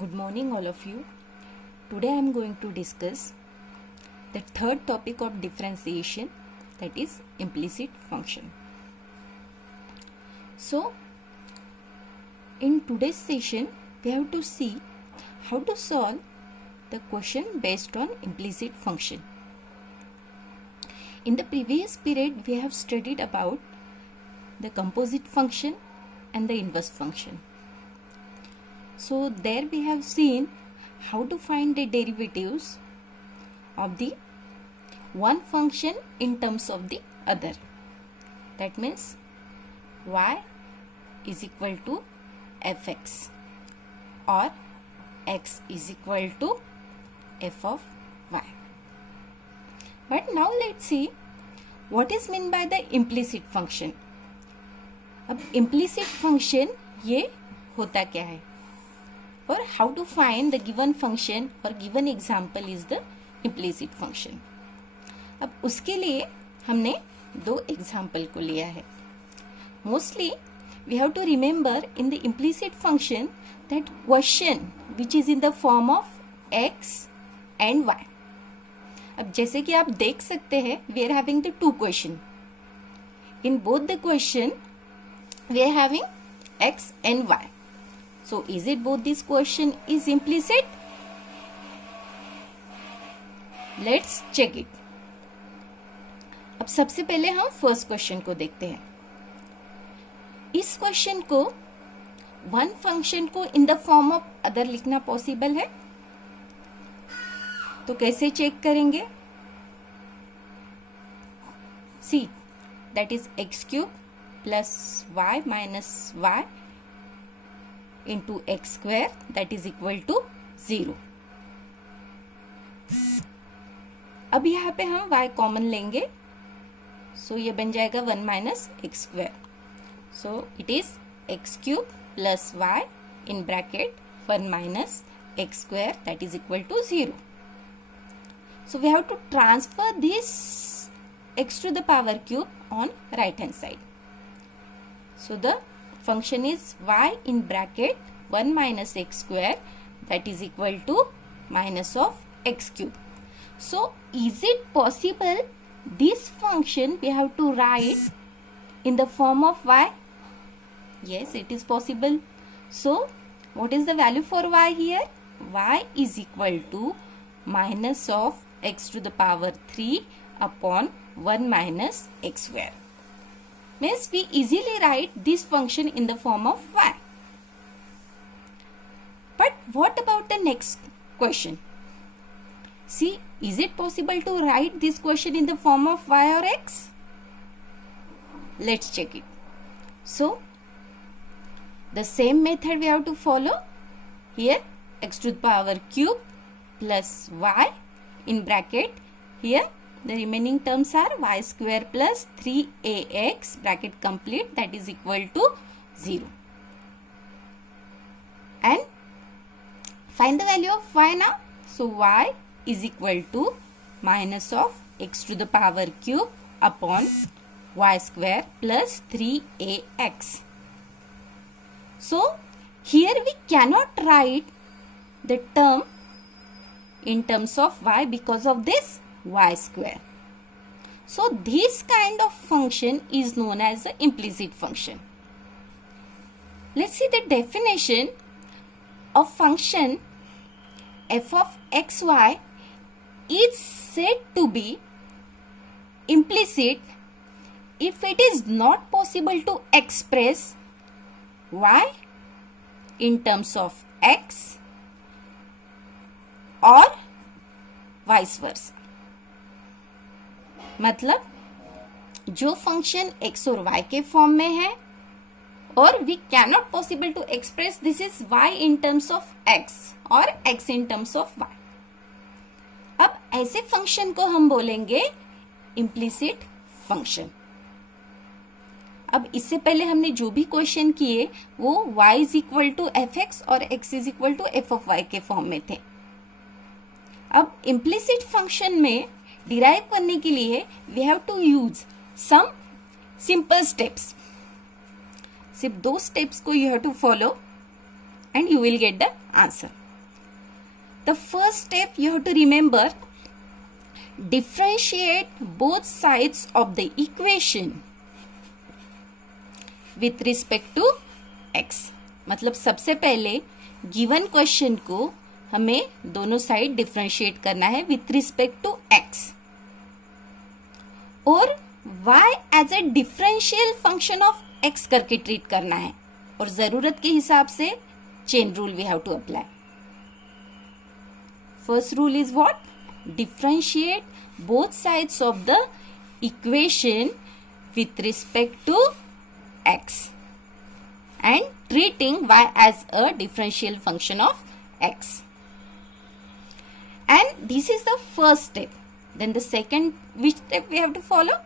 Good morning, all of you. Today I am going to discuss the third topic of differentiation, that is implicit function. So, in today's session, we have to see how to solve the question based on implicit function. In the previous period, we have studied about the composite function and the inverse function. So there we have seen how to find the derivatives of the one function in terms of the other. That means y is equal to fx or x is equal to f of y. But now let's see what is meant by the implicit function. अब implicit function ये होता क्या है, or how to find the given function or given example is the implicit function. अब उसके लिए हमने दो एग्जाम्पल को लिया है. Mostly we have to remember in the implicit function that question which is in the form of x and y. अब जैसे कि आप देख सकते हैं we are having the two question. In both the question we are having x and y. So is it both this question is implicit? Let's check it. अब सबसे पहले हम फर्स्ट क्वेश्चन को देखते हैं. इस क्वेश्चन को वन फंक्शन को in the form of other लिखना पॉसिबल है, तो कैसे चेक करेंगे? See that is x cube plus y minus y into x square that is equal to 0. अब यहाँ पे हम y कॉमन लेंगे, सो ये बन जाएगा 1 minus x square. So it is x cube plus y in bracket 1 minus x square that is equal to 0. So we have to transfer this x to the power cube on right hand side. So the function is y in bracket 1 minus x square that is equal to minus of x cube. So is it possible this function we have to write in the form of y? Yes, it is possible. So what is the value for y here? Y is equal to minus of x to the power 3 upon 1 minus x square. Means we easily write this function in the form of y. But what about the next question? See, is it possible to write this question in the form of y or x? Let's check it. So, the same method we have to follow. Here, x to the power cube plus y in bracket. Here, the remaining terms are y square plus 3ax bracket complete that is equal to 0. And find the value of y now. So y is equal to minus of x to the power cube upon y square plus 3ax. So here we cannot write the term in terms of y because of this y square. So this kind of function is known as the implicit function. Let's see the definition of function f of xy is said to be implicit if it is not possible to express y in terms of x or vice versa. मतलब जो function x और y के form में है और we cannot possible to express this is y in terms of x और x in terms of y. अब ऐसे फंक्शन को हम बोलेंगे इम्प्लिसिट फंक्शन. अब इससे पहले हमने जो भी क्वेश्चन किए वो y is equal to f x और x is equal to f of y के फॉर्म में थे. अब इम्प्लिसिट फंक्शन में डिराइव करने के लिए we have to use some simple steps. सिर्फ दो स्टेप्स को you have to follow and you will get the answer. the first step you have to remember, differentiate both sides of the equation with respect to x. मतलब सबसे पहले given question को हमें दोनों side differentiate करना है with respect to x, और y as a differential function of x करके ट्रीट करना है, और जरूरत के हिसाब से chain rule we have to apply. First rule is what? Differentiate both sides of the equation with respect to x and treating y as a differential function of x. And this is the first step. Then the second, which step we have to follow?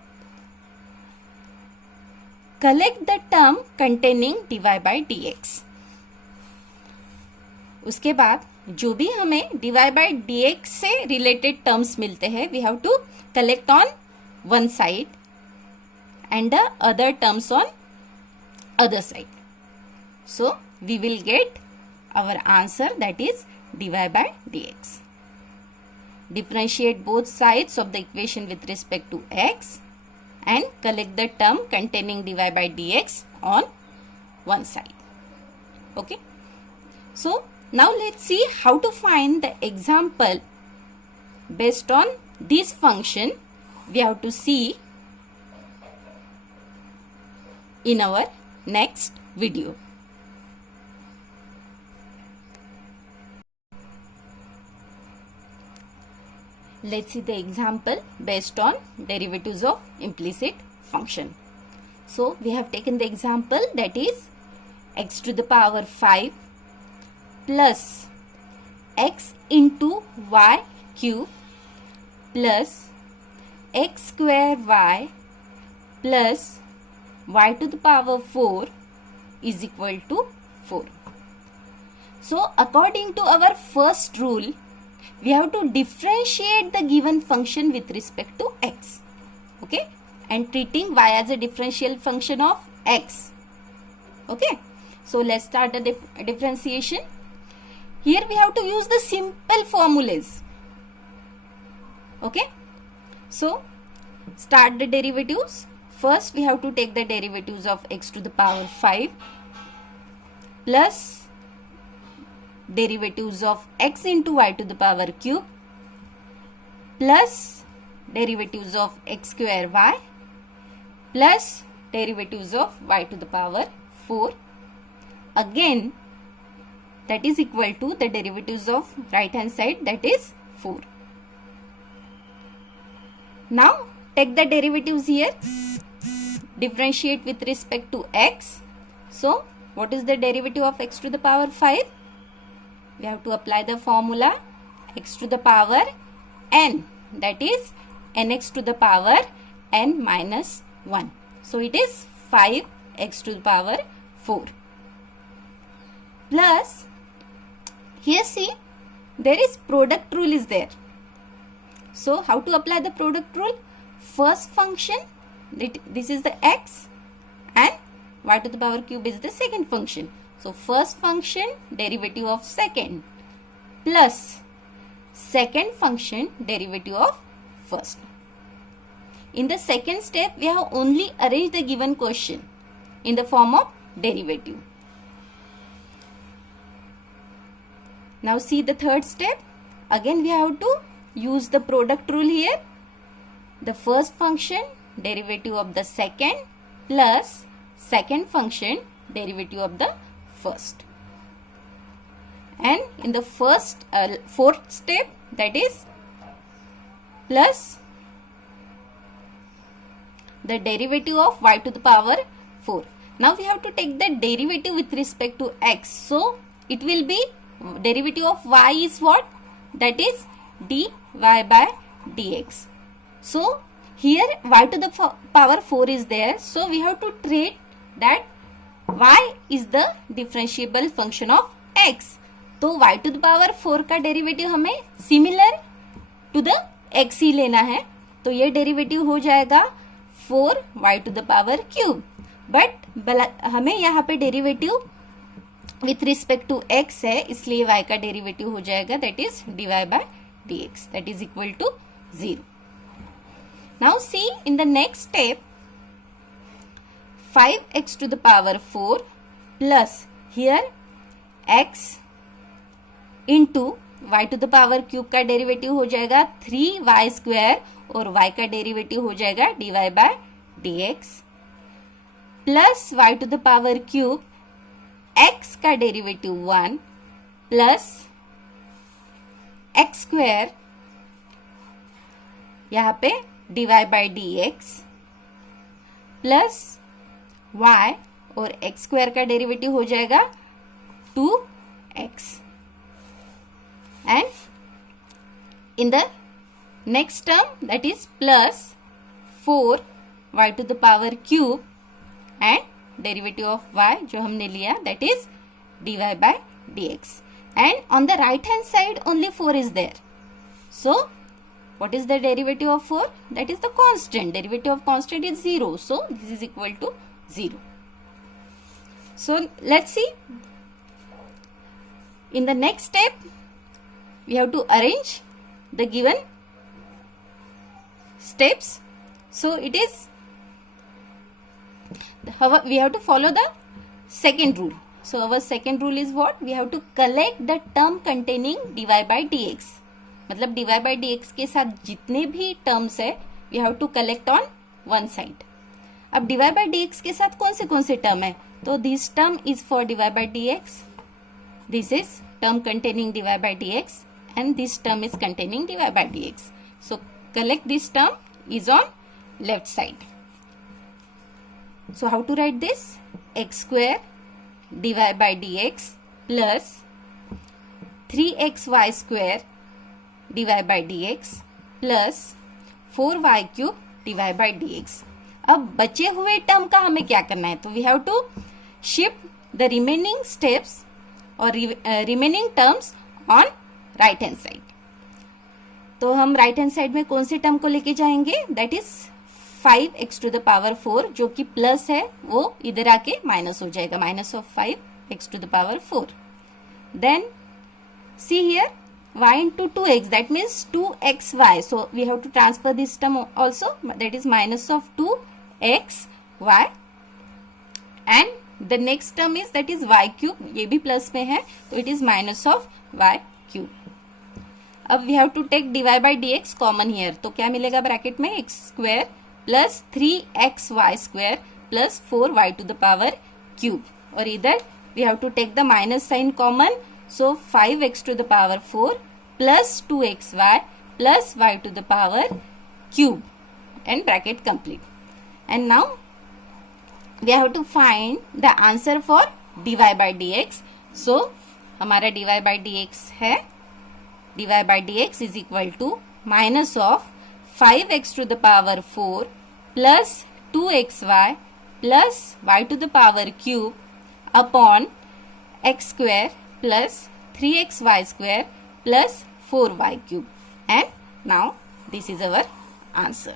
Collect the term containing dy by dx. उसके बाद जो भी हमें dy by dx से related terms मिलते हैं, we have to collect on one side and the other terms on other side. So we will get our answer, that is dy by dx. Differentiate both sides of the equation with respect to x and collect the term containing dy by dx on one side. Okay. So now let's see how to find the example based on this function. We have to see in our next video. Let's see the example based on derivatives of implicit function. So we have taken the example, that is x to the power 5 plus x into y cube plus x square y plus y to the power 4 is equal to 4. So according to our first rule, we have to differentiate the given function with respect to x. Okay, and treating y as a differential function of x. Okay, so let's start the differentiation. Here we have to use the simple formulas. Okay, so start the derivatives. First we have to take the derivatives of x to the power 5 plus derivatives of x into y to the power cube plus derivatives of x square y plus derivatives of y to the power 4, again that is equal to the derivatives of right hand side, that is 4. Now take the derivatives here, differentiate with respect to x. So what is the derivative of x to the power 5? We have to apply the formula x to the power n, that is nx to the power n minus 1. So it is 5x to the power 4 plus, here see there is product rule is there. So how to apply the product rule? First function, this is the x, and y to the power cube is the second function. So first function derivative of second plus second function derivative of first. In the second step, we have only arranged the given question in the form of derivative. Now see the third step. Again we have to use the product rule here. The first function derivative of the second plus second function derivative of the first. And in the first fourth step, that is plus the derivative of y to the power 4. Now we have to take the derivative with respect to x. So it will be derivative of y is what? That is dy by dx. So here y to the power 4 is there. So we have to treat that y is the differentiable function of x. तो y to the power 4 का derivative हमें similar to the x ही लेना है. तो ये derivative हो जाएगा 4y to the power cube. But हमें यहाँ पे derivative with respect to x है, इसलिए y का डेरिवेटिव हो जाएगा that is dy by dx, that is equal to 0. Now see in the next step 5x to the power 4 plus here x into y to the power cube का derivative हो जाएगा 3y square और y का derivative हो जाएगा dy by dx plus y to the power cube x का derivative 1 plus x square यहाँ पे dy by dx plus y और x स्क्वायर का डेरिवेटिव हो जाएगा 2x and in the next term that is plus 4y to the power cube and derivative of y जो हमने लिया that is dy by dx and on the right hand side only 4 is there. So what is the derivative of 4? That is the constant. Derivative of constant is 0. So this is equal to 0. So let's see. In the next step, we have to arrange the given steps. So it is, we have to follow the second rule. So our second rule is what? We have to collect the term containing dy by dx. मतलब dy by dx के साथ जितने भी terms है, we have to collect on one side. अब dy by dx के साथ कौन से term है? तो this term is for dy by dx. This is term containing dy by dx and this term is containing dy by dx. So collect this term is on left side. So how to write this? X square dy by dx plus 3xy square dy by dx plus 4y cube dy by dx. अब बचे हुए term का हमें क्या करना है? तो we have to shift the remaining steps और remaining terms on right hand side. तो हम राइट हैंड साइड में कौन से टर्म को लेके जाएंगे? That is 5x to the power 4 जो कि प्लस है वो इधर आके माइनस हो जाएगा, minus of 5x to the power 4. Then see here y into 2x, that means 2xy. So we have to transfer this term also, that is minus of 2xy. And the next term is that is y cube, ये भी plus में है तो it is minus of y cube. अब we have to take dy by dx common here, तो क्या मिलेगा bracket में? x square plus 3xy square plus 4y to the power cube. और इधर we have to take the minus sign common. So 5x to the power 4 plus 2xy plus y to the power cube and bracket complete. And now we have to find the answer for dy by dx. So हमारा dy by dx है, dy by dx is equal to minus of 5x to the power 4 plus 2xy plus y to the power cube upon x square plus 3xy square plus 4y cube. And now this is our answer.